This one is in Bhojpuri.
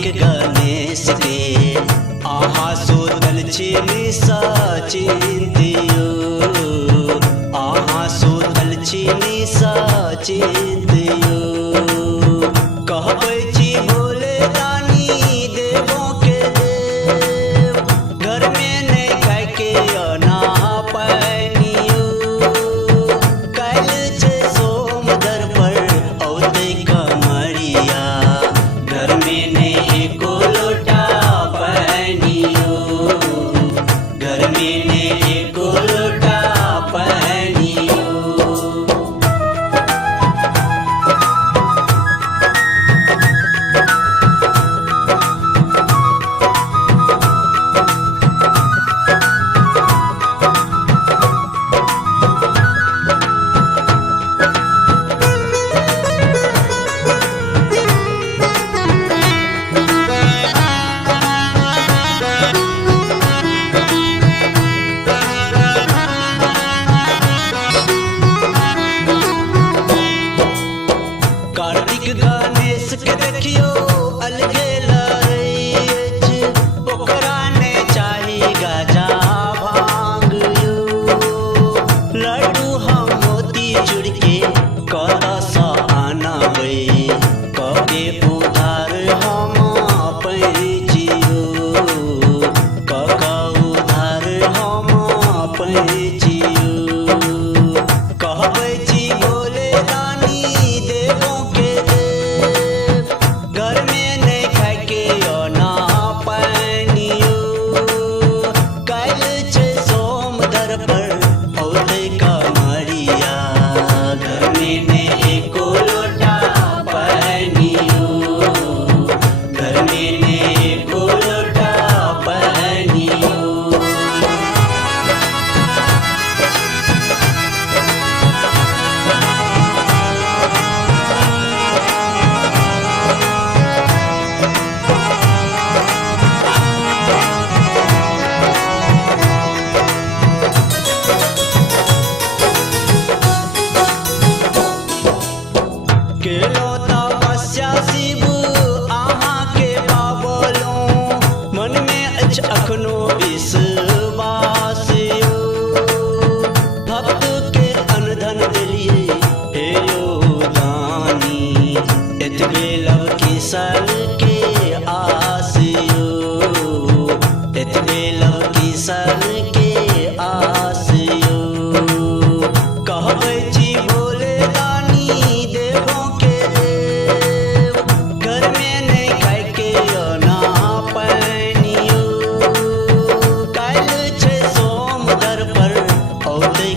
कार्तिक गणेश के आहा सुतल छी निशा चिंतियो आहा सुतल छी निशा चिंतियो कहबै छी भोले दानी देवों के देव घर में नहीं खाए के अना पैनियो कैल छे सोम दर पर औते कमरिया घर में नहीं एको लोटा पैनियो घर में नहीं एको लोटा पैनियो। कार्तिक गणेश के देखियो अलगे लहरैछ ओकरा ने चाही गाजा भांग यो लड्डू हम मोती चूड़ के कतसँ आनबै कके उधार हम पैचियो कका उधार हम पैचियो कहबै छी भोले दानी देवों के देव घर में नहीं खाए के अना पैनियो कैल छे सोम दर पर औते कमरिया घर में नहीं एको लोटा पैनियो घर में नहीं एको लोटा पैनियो। केलो तपस्या शिव अहाँ के पावलो मन में अछि अखनो विश्वास यो भक्त के अनधन देलिए हे यो दानी एतबे लव किसान के आस यो एतबे लव किसान के आस यो कहबै छी भोले दानी देवों के देव घर में नहीं खाए के अना पैनियो कैल छे सोम दर पर औते